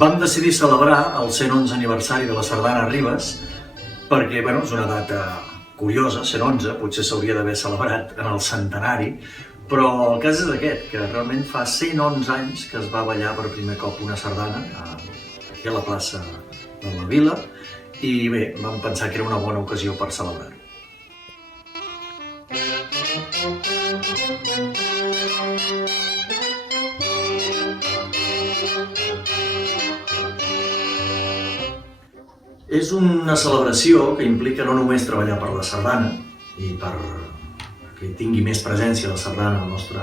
Vam decidir celebrar el 111 aniversari de la sardana a Ribes perquè, és una data curiosa, 111, potser s'hauria d'haver celebrat en el centenari, però el cas és aquest, que realment fa 111 anys que es va ballar per primer cop una sardana aquí a la plaça de la Vila i bé, vam pensar que era una bona ocasió per celebrar-ho. És una celebració que implica no només treballar per la sardana i per que tingui més presència la sardana al nostre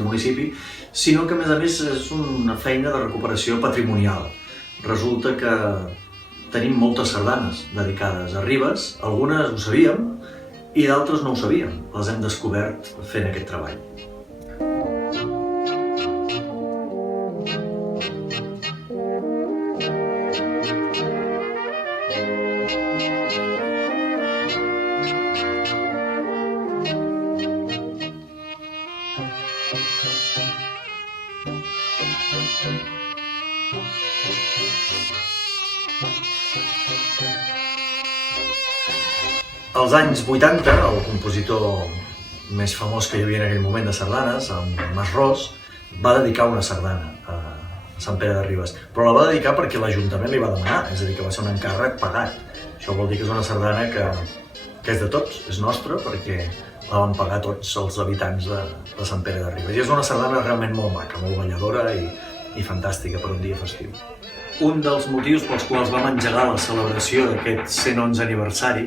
municipi, sinó que a més és una feina de recuperació patrimonial. Resulta que tenim moltes sardanes dedicades a Ribes, algunes ho sabíem i d'altres no ho sabíem, les hem descobert fent aquest treball. Als anys 80, el compositor més famós que hi havia en aquell moment de sardanes, en Mas Ros, va dedicar una sardana a Sant Pere de Ribes, però la va dedicar perquè l'Ajuntament li va demanar, és a dir, que va ser un encàrrec pagat. Això vol dir que és una sardana que és de tots, és nostra, perquè la van pagar tots els habitants de Sant Pere de Ribes. I és una sardana realment molt maca, molt balladora i fantàstica per un dia festiu. Un dels motius pels quals vam engegar la celebració d'aquest 111 aniversari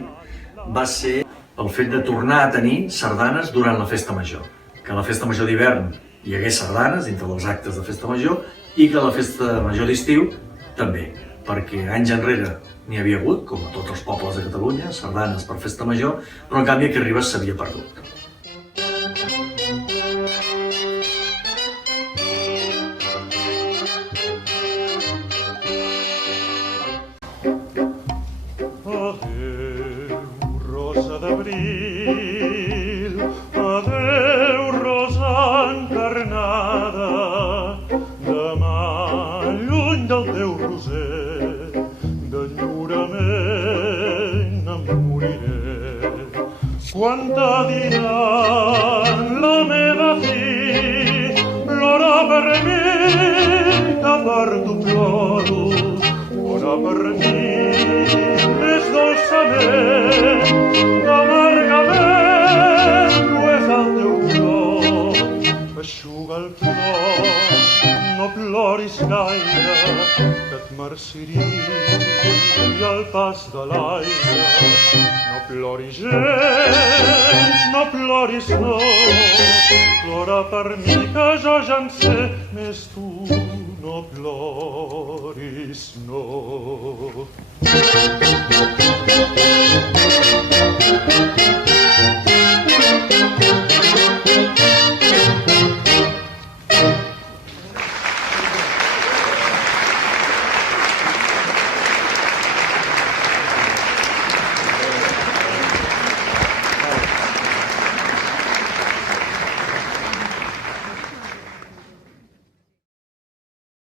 va ser el fet de tornar a tenir sardanes durant la festa major. Que a la festa major d'hivern hi hagués sardanes dintre dels actes de festa major i que a la festa major d'estiu també, perquè anys enrere n'hi havia hagut, com a tots els pobles de Catalunya, sardanes per festa major, però en canvi aquí a Ribes s'havia perdut. D'abril, adeu, rosa encarnada, demà lluny del teu roser, d'enyorament em moriré. Quan te diran la meva fi, plora per mi, que per tu ploro, plora per mi, més dolçament, amargament, és el teu plor, eixuga el plor, no ploris gaire, que et marciria el pas de l'aire. No ploris gens, no ploris no, plora per mi que jo ja en sé, més tu no ploris no.